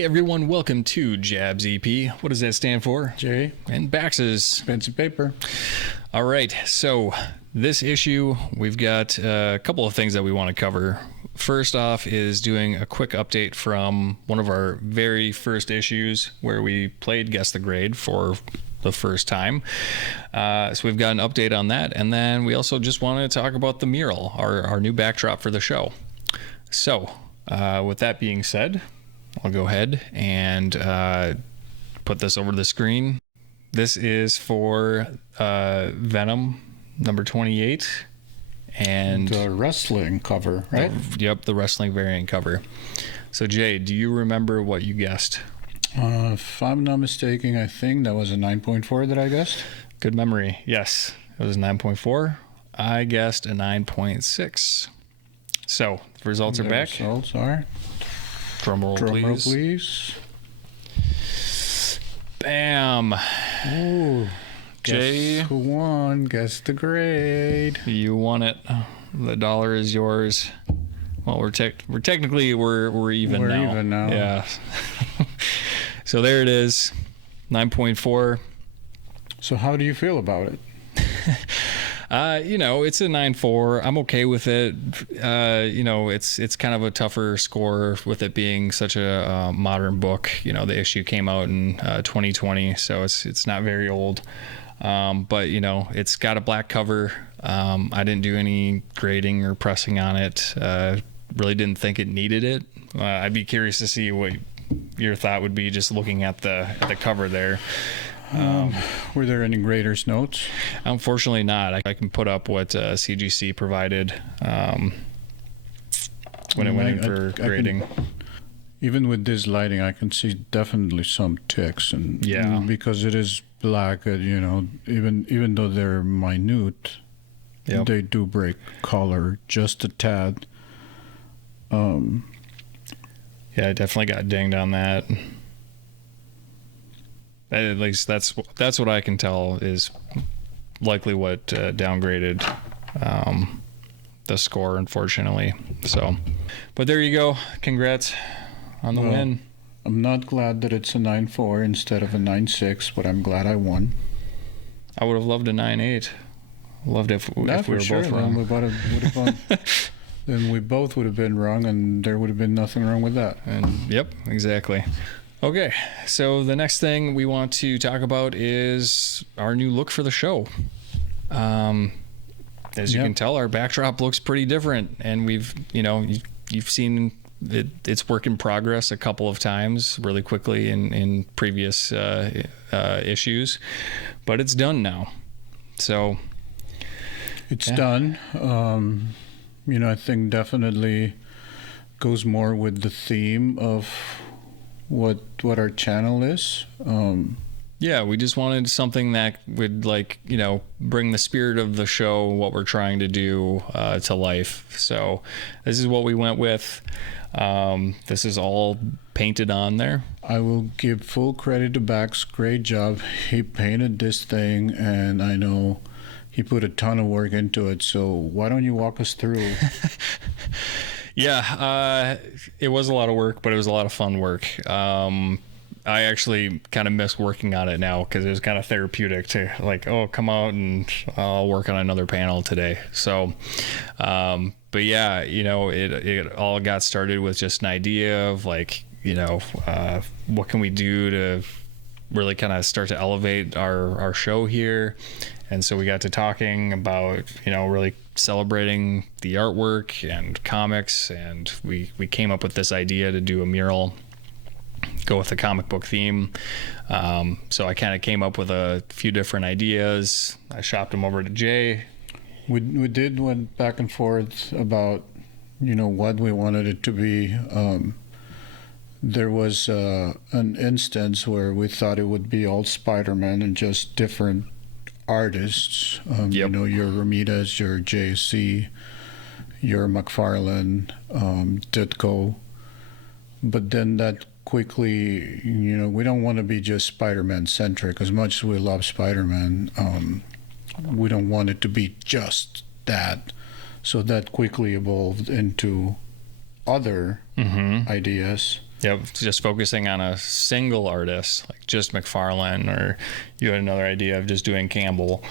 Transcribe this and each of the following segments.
Hey everyone, welcome to JaB's EP. What does that stand for? J. And Bax's. Pen and paper. All right, so this issue, we've got a couple of things that we want to cover. First off is doing a quick update from one of our very first issues where we played Guess the Grade for the first time. So we've got an update on that. And then we also just want to talk about the mural, our new backdrop for the show. So with that being said, I'll go ahead and put this over the screen. This is for Venom number 28. And the wrestling cover, right? The wrestling variant cover. So Jay, do you remember what you guessed? If I'm not mistaken, I think that was a 9.4 that I guessed. Good memory. Yes, it was 9.4. I guessed a 9.6. So the results are back. Results are. Drum roll, please. Please. Bam. Ooh. Jay, Guess who won? Guess the grade. You won it. The dollar is yours. Well, we're technically we're even now. We're even now. Yeah. So there it is, 9.4. So how do you feel about it? It's a 9.4. I'm okay with it. It's kind of a tougher score with it being such a modern book. The issue came out in 2020, so it's not very old. But it's got a black cover. I didn't do any grading or pressing on it. Really didn't think it needed it. I'd be curious to see what your thought would be just looking at the cover there. Were there any graders' notes? Unfortunately not. I can put up what CGC provided when it went in for grading. Even with this lighting, I can see definitely some ticks, and yeah, because it is black, even though they're minute, yep, they do break color just a tad. Yeah, I definitely got dinged on that. At least that's what I can tell is likely what downgraded the score, unfortunately. So, but there you go. Congrats on the win. I'm not glad that it's a 9.4 instead of a 9.6, but I'm glad I won. I would have loved a 9.8. Loved if we were both wrong. Then we both would have been wrong, and there would have been nothing wrong with that. And yep, exactly. Okay, so the next thing we want to talk about is our new look for the show. As you can tell, our backdrop looks pretty different, and you've seen it's work in progress a couple of times really quickly in previous issues, but it's done now. So it's done. I think definitely goes more with the theme of what our channel is. Yeah, we just wanted something that would bring the spirit of the show, what we're trying to do, to life. So this is what we went with. This is all painted on there. I will give full credit to Bax. Great job. He painted this thing, and I know he put a ton of work into it. So why don't you walk us through? Yeah, it was a lot of work, but it was a lot of fun work. I actually kind of miss working on it now because it was kind of therapeutic to come out and I'll work on another panel today. So, but yeah, it all got started with just an idea of what can we do to really kind of start to elevate our show here. And so we got to talking about, really celebrating the artwork and comics. And we came up with this idea to do a mural, go with the comic book theme. So I kind of came up with a few different ideas. I shopped them over to Jay. We went back and forth about, what we wanted it to be. There was an instance where we thought it would be all Spider-Man and just different artists. Yep. Your Ramirez, your JC, your McFarlane, Ditko. But then that quickly, we don't want to be just Spider-Man centric. As much as we love Spider-Man, we don't want it to be just that. So that quickly evolved into other ideas. Yep, just focusing on a single artist, like just McFarlane, or you had another idea of just doing Campbell.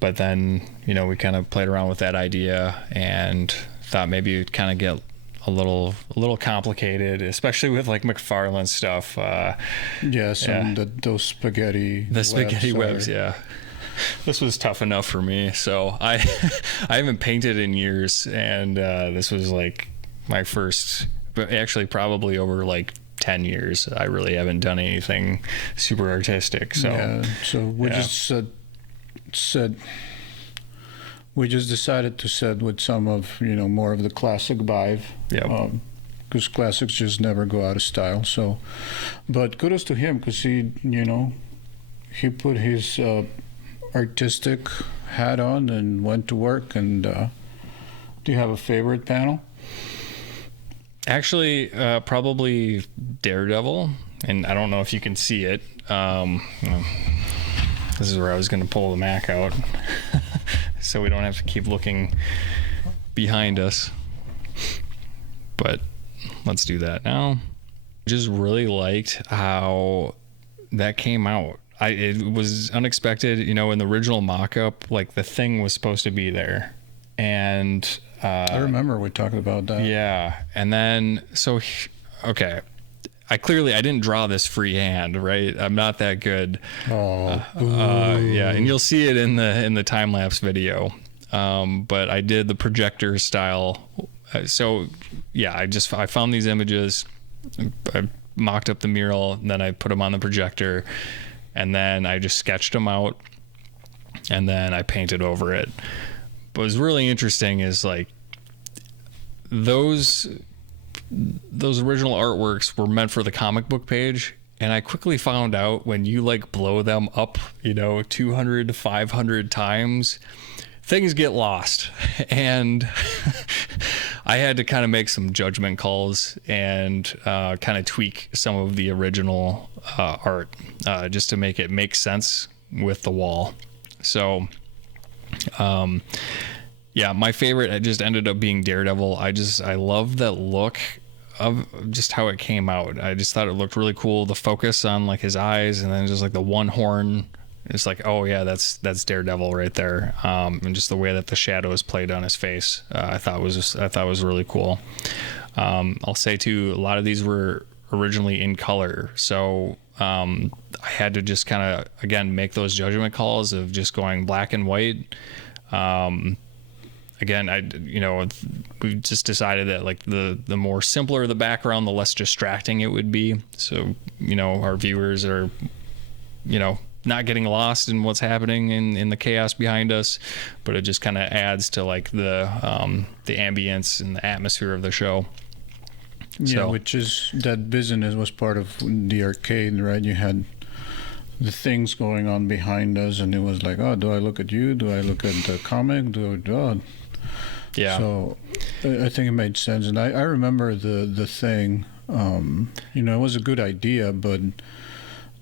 But then, we kind of played around with that idea and thought maybe it'd kind of get a little complicated, especially with like McFarlane stuff. Those spaghetti. The spaghetti webs, yeah. This was tough enough for me, so I haven't painted in years, and this was like my first, but actually probably over like 10 years. I really haven't done anything super artistic. So we just said we just decided to set with some of more of the classic vibe. Yeah. Because classics just never go out of style. So, but kudos to him because he put his artistic hat on and went to work. And do you have a favorite panel? Actually, probably Daredevil, and I don't know if you can see it. This is where I was going to pull the Mac out, so we don't have to keep looking behind us. But let's do that now. Just really liked how that came out. It was unexpected, in the original mock-up, like the thing was supposed to be there, and I remember we talked about that. Yeah, and then okay, I didn't draw this freehand, right? I'm not that good. Oh, yeah, and you'll see it in the time-lapse video. But I did the projector style. So yeah, I found these images, I mocked up the mural, and then I put them on the projector, and then I just sketched them out, and then I painted over it. What was really interesting is like those original artworks were meant for the comic book page, and I quickly found out when you like blow them up 200 to 500 times, things get lost. And I had to kind of make some judgment calls and kind of tweak some of the original art just to make it make sense with the wall. So yeah, my favorite, it just ended up being Daredevil. I love that look of just how it came out. I just thought it looked really cool. The focus on like his eyes, and then just like the one horn. It's like, oh yeah, that's Daredevil right there. And just the way that the shadows played on his face, I thought was really cool. I'll say too, a lot of these were originally in color, so I had to just kind of again make those judgment calls of just going black and white. Again, we just decided that like the more simpler the background, the less distracting it would be. So, our viewers are, not getting lost in what's happening in the chaos behind us, but it just kind of adds to like the ambience and the atmosphere of the show. Yeah, which is that business was part of the arcade, right? You had the things going on behind us, and it was like, oh, do I look at you? Do I look at the comic? Yeah. So I think it made sense, and I remember the thing. It was a good idea, but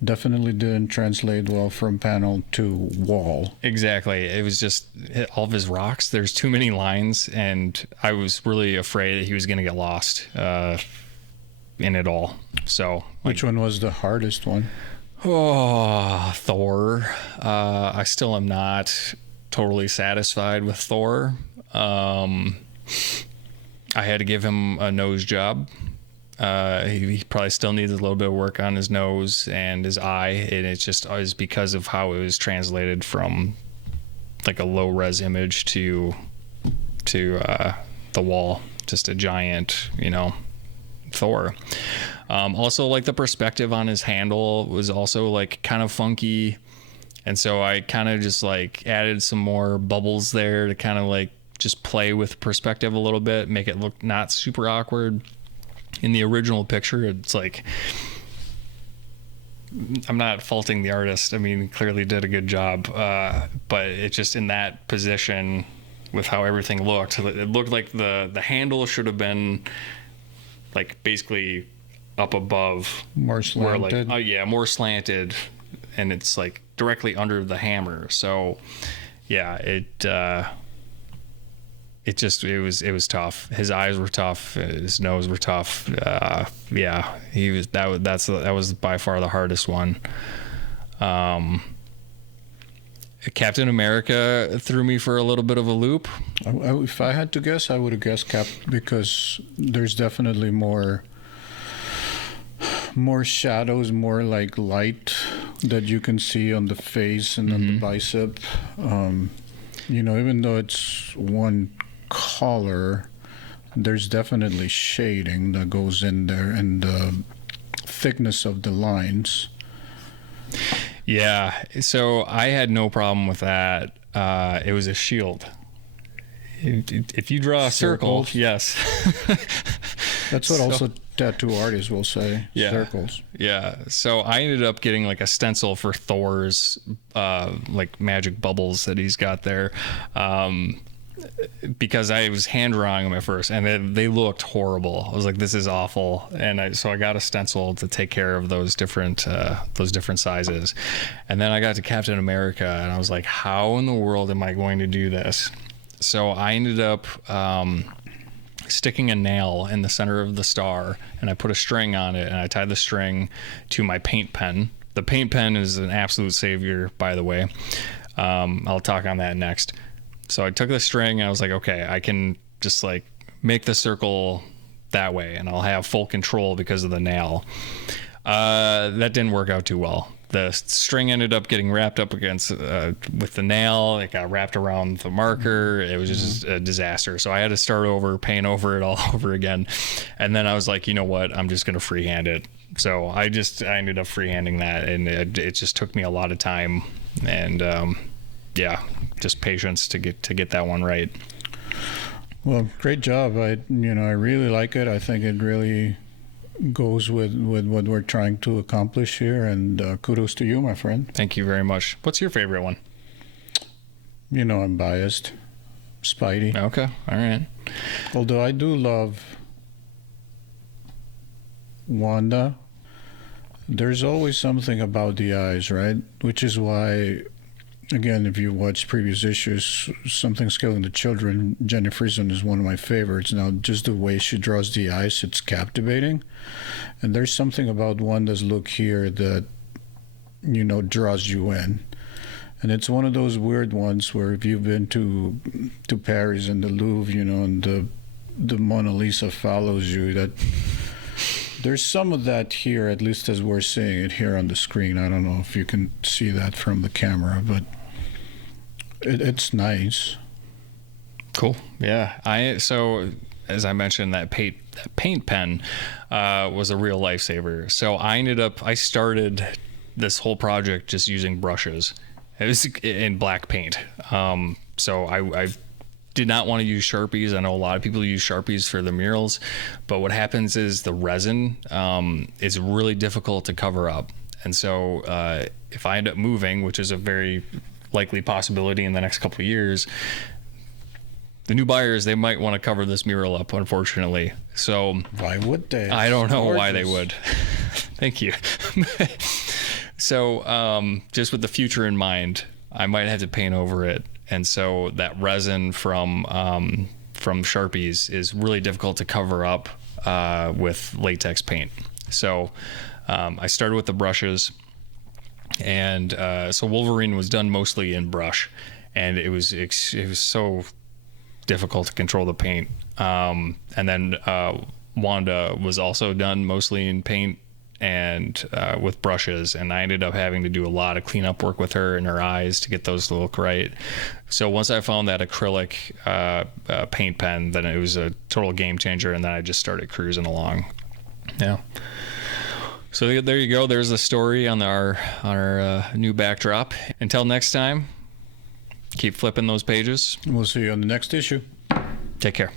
definitely didn't translate well from panel to wall. Exactly. It was just all of his rocks. There's too many lines, and I was really afraid that he was going to get lost in it all. So, which one was the hardest one? Oh, Thor. I still am not totally satisfied with Thor. I had to give him a nose job. He probably still needs a little bit of work on his nose and his eye, and it just is because of how it was translated from like a low res image to the wall, just a giant, Thor. Also, like the perspective on his handle was also like kind of funky, and so I kind of just like added some more bubbles there to kind of like just play with perspective a little bit, make it look not super awkward. In the original picture, it's like, I'm not faulting the artist. I mean, clearly did a good job, but it's just in that position with how everything looked. It looked like the handle should have been like basically up above, more slanted. More slanted, and it's like directly under the hammer. So yeah, it was tough. His eyes were tough. His nose were tough. Yeah, that was by far the hardest one. Captain America threw me for a little bit of a loop. If I had to guess, I would have guessed Cap, because there's definitely more shadows, more like light that you can see on the face and on the bicep. Even though it's one color, there's definitely shading that goes in there, and the thickness of the lines. Yeah, so I had no problem with that. It was a shield. If you draw a circle, yes. That's what also tattoo artists will say. Yeah. Circles. Yeah. So I ended up getting like a stencil for Thor's like magic bubbles that he's got there. Because I was hand drawing them at first, and they looked horrible. I was like, "This is awful," and so I got a stencil to take care of those different sizes. And then I got to Captain America, and I was like, "How in the world am I going to do this?" So I ended up sticking a nail in the center of the star, and I put a string on it, and I tied the string to my paint pen. The paint pen is an absolute savior, by the way. I'll talk on that next. So I took the string, and I was like, okay, I can just like make the circle that way, and I'll have full control because of the nail. That didn't work out too well. The string ended up getting wrapped up against with the nail. It got wrapped around the marker. It was just a disaster. So I had to start over, paint over it all over again. And then I was like, you know what? I'm just going to freehand it. So I ended up freehanding that, and it just took me a lot of time and just patience to get that one right. Well, great job. I really like it. I think it really goes with what we're trying to accomplish here, and kudos to you, my friend. Thank you very much. What's your favorite one? I'm biased. Spidey. Okay, all right. Although I do love Wanda. There's always something about the eyes, right? Which is why, again, if you watch previous issues, Something's Killing the Children, Jenny Friesen is one of my favorites. Now, just the way she draws the eyes, it's captivating. And there's something about Wanda's look here that, draws you in. And it's one of those weird ones where if you've been to Paris and the Louvre, and the Mona Lisa follows you, that there's some of that here, at least as we're seeing it here on the screen. I don't know if you can see that from the camera, but it's nice. Cool. Yeah. So as I mentioned, that paint pen was a real lifesaver. So I started this whole project just using brushes. It was in black paint. So I did not want to use Sharpies. I know a lot of people use Sharpies for the murals, but what happens is the resin is really difficult to cover up. And so if I end up moving, which is a very likely possibility in the next couple of years, the new buyers, they might want to cover this mural up, unfortunately. So why would they? I don't know why they would. Thank you. So just with the future in mind, I might have to paint over it. And so that resin from Sharpies is really difficult to cover up with latex paint. So I started with the brushes, and so Wolverine was done mostly in brush, and it was so difficult to control the paint. And then Wanda was also done mostly in paint and with brushes, and I ended up having to do a lot of cleanup work with her and her eyes to get those to look right. So once I found that acrylic paint pen, then it was a total game changer, and then I just started cruising along. Yeah. So there you go. There's the story on our new backdrop. Until next time, keep flipping those pages. We'll see you on the next issue. Take care.